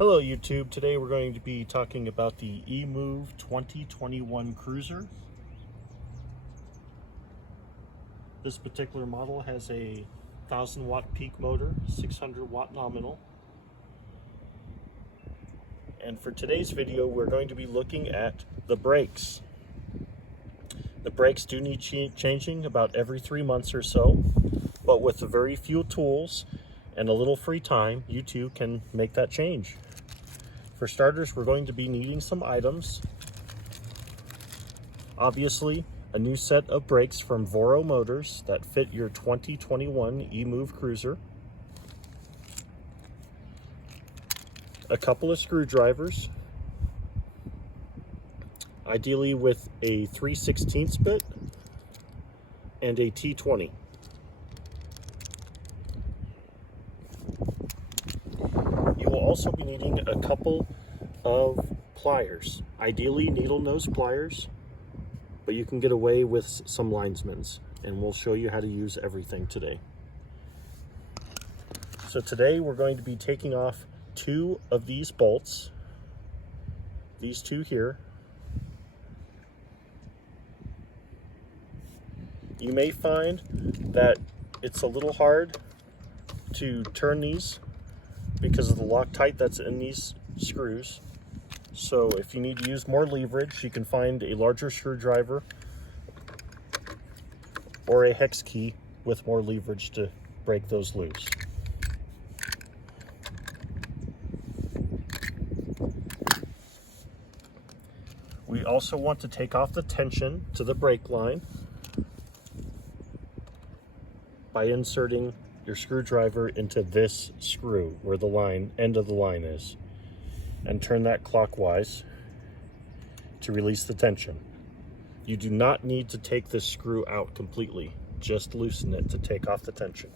Hello YouTube, today we're going to be talking about the Emove 2021 Cruiser. This particular model has a 1000 watt peak motor, 600 watt nominal. And for today's video we're going to be looking at the brakes. The brakes do need changing about every 3 months or so, but with very few tools and a little free time, you too can make that change. For starters, we're going to be needing some items. Obviously, a new set of brakes from Voro Motors that fit your 2021 Emove Cruiser. A couple of screwdrivers, ideally with a 3/16 bit and a T20. You will also be needing a couple of pliers, ideally needle nose pliers, but you can get away with some linesmen's, and we'll show you how to use everything today. So today we're going to be taking off 2 of these bolts, these 2 here. You may find that it's a little hard to turn these because of the Loctite that's in these screws. So if you need to use more leverage, you can find a larger screwdriver or a hex key with more leverage to break those loose. We also want to take off the tension to the brake line by inserting your screwdriver into this screw where the end of the line is, and turn that clockwise to release the tension. You do not need to take this screw out completely, just loosen it to take off the tension.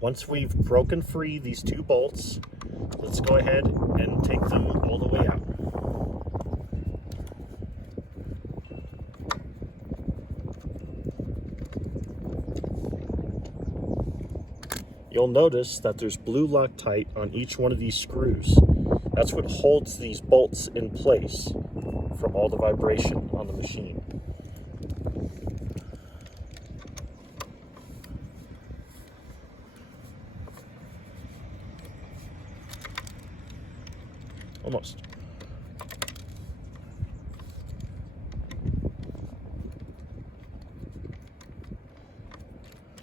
Once we've broken free these 2 bolts, let's go ahead and take them all the way out. You'll notice that there's blue Loctite on each one of these screws. That's what holds these bolts in place from all the vibration on the machine. Almost.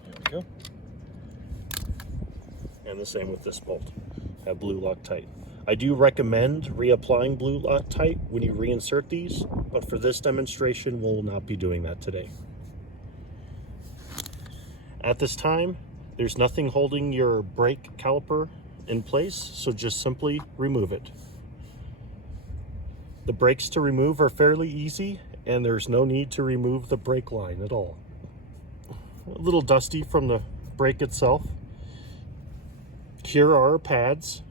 There we go. And the same with this bolt, have blue Loctite. I do recommend reapplying blue Loctite when you reinsert these, but for this demonstration we'll not be doing that today. At this time, there's nothing holding your brake caliper in place, so just simply remove it. The brakes to remove are fairly easy, and there's no need to remove the brake line at all. A little dusty from the brake itself. Here are our pads.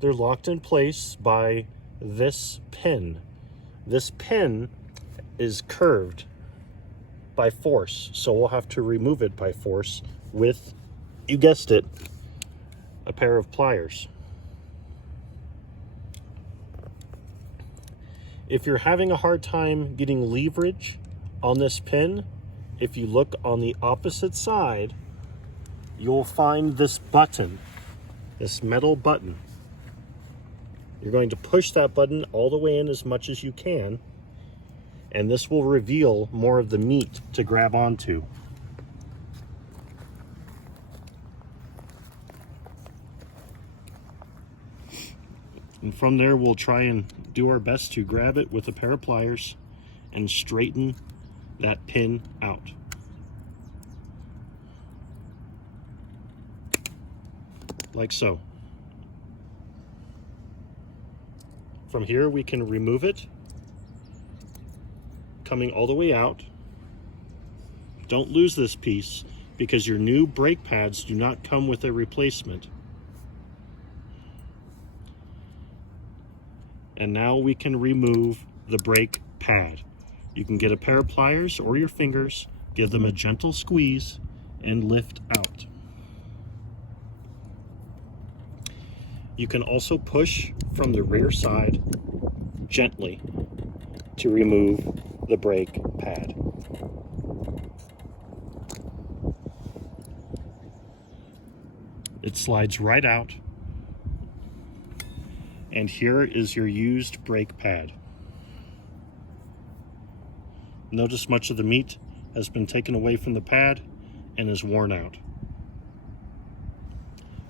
They're locked in place by this pin. This pin is curved by force, so we'll have to remove it by force with, you guessed it, a pair of pliers. If you're having a hard time getting leverage on this pin, if you look on the opposite side, you'll find this button. This metal button. You're going to push that button all the way in as much as you can, and this will reveal more of the meat to grab onto. And from there we'll try and do our best to grab it with a pair of pliers and straighten that pin out. Like so. From here we can remove it, coming all the way out. Don't lose this piece because your new brake pads do not come with a replacement. And now we can remove the brake pad. You can get a pair of pliers or your fingers, give them a gentle squeeze, and lift out. You can also push from the rear side gently to remove the brake pad. It slides right out, and here is your used brake pad. Notice much of the meat has been taken away from the pad and is worn out.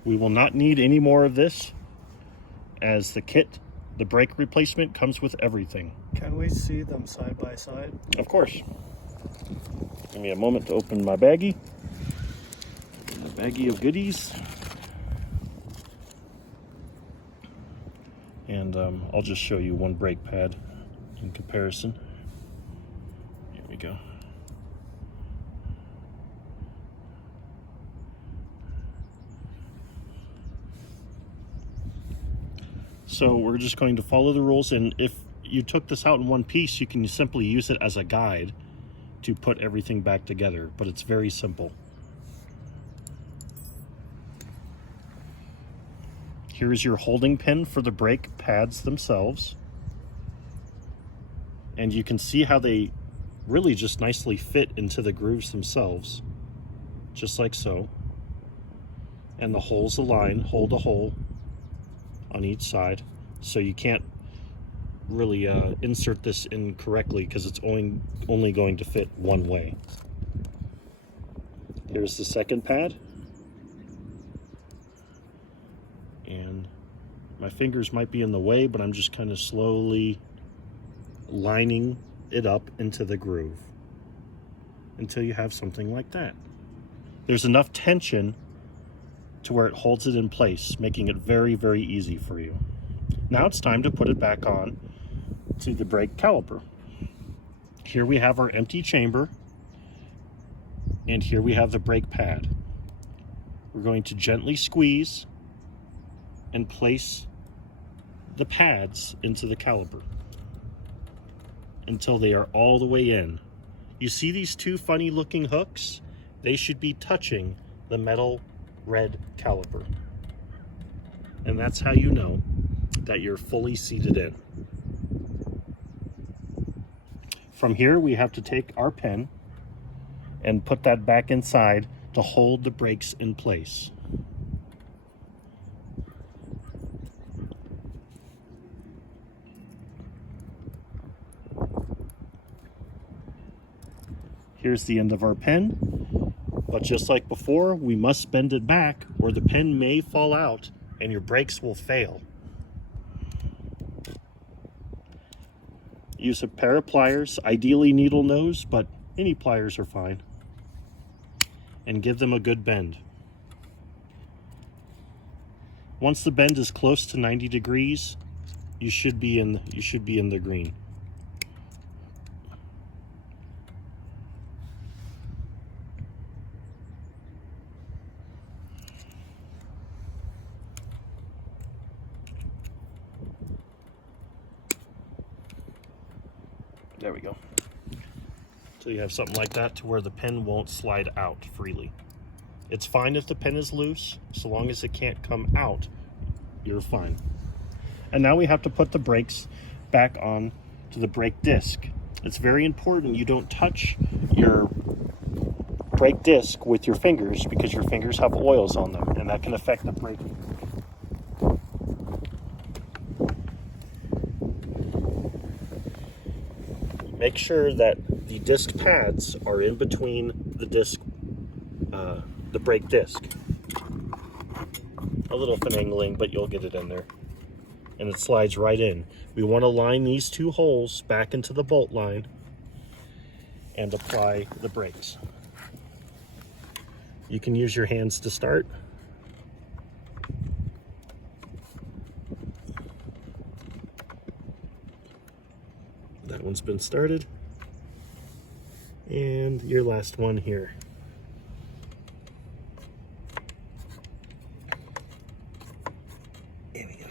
We will not need any more of this, as the kit, the brake replacement, comes with everything. Can we see them side by side? Of course. Give me a moment to open my baggie. A baggie of goodies. And I'll just show you one brake pad in comparison. Here we go. So we're just going to follow the rules, and if you took this out in one piece, you can simply use it as a guide to put everything back together, but it's very simple. Here's your holding pin for the brake pads themselves, and you can see how they really just nicely fit into the grooves themselves, just like so. And the holes align, hold a hole on each side, so you can't really insert this in correctly because it's only going to fit one way. Here's the second pad, and my fingers might be in the way, but I'm just kind of slowly lining it up into the groove until you have something like that. There's enough tension to where it holds it in place, making it very, very easy for you. Now it's time to put it back on to the brake caliper. Here we have our empty chamber, and here we have the brake pad. We're going to gently squeeze and place the pads into the caliper until they are all the way in. You see these two funny looking hooks? They should be touching the metal red caliper. And that's how you know that you're fully seated in. From here, we have to take our pen and put that back inside to hold the brakes in place. Here's the end of our pen, but just like before, we must bend it back or the pen may fall out and your brakes will fail. Use a pair of pliers, ideally needle nose, but any pliers are fine, and give them a good bend. Once the bend is close to 90 degrees, you should be in the green. There we go. So you have something like that to where the pen won't slide out freely. It's fine if the pen is loose, so long as it can't come out, you're fine. And now we have to put the brakes back on to the brake disc. It's very important you don't touch your brake disc with your fingers because your fingers have oils on them and that can affect the braking. Make sure that the disc pads are in between the disc, the brake disc. A little finagling, but you'll get it in there. And it slides right in. We want to line these two holes back into the bolt line and apply the brakes. You can use your hands to start. That one's been started. And your last one here. There we go.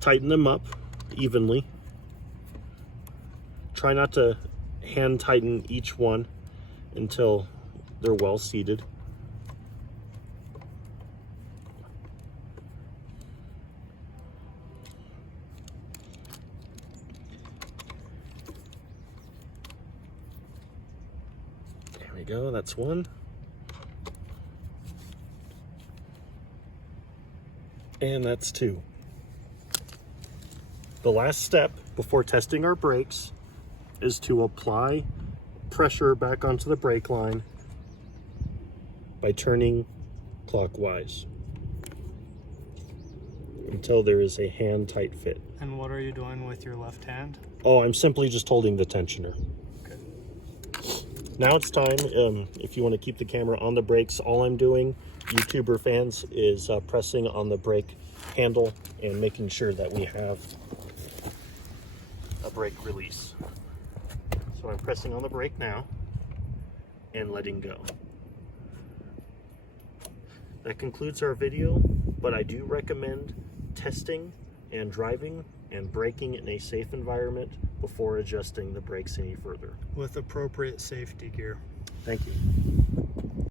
Tighten them up evenly. Try not to hand tighten each one until They're well seated. There we go, that's one. And that's two. The last step before testing our brakes is to apply pressure back onto the brake line by turning clockwise until there is a hand tight fit. And what are you doing with your left hand? Oh, I'm simply just holding the tensioner. Okay. Now it's time, if you want to keep the camera on the brakes, all I'm doing, YouTuber fans, is pressing on the brake handle and making sure that we have a brake release. So I'm pressing on the brake now and letting go. That concludes our video, but I do recommend testing and driving and braking in a safe environment before adjusting the brakes any further. With appropriate safety gear. Thank you.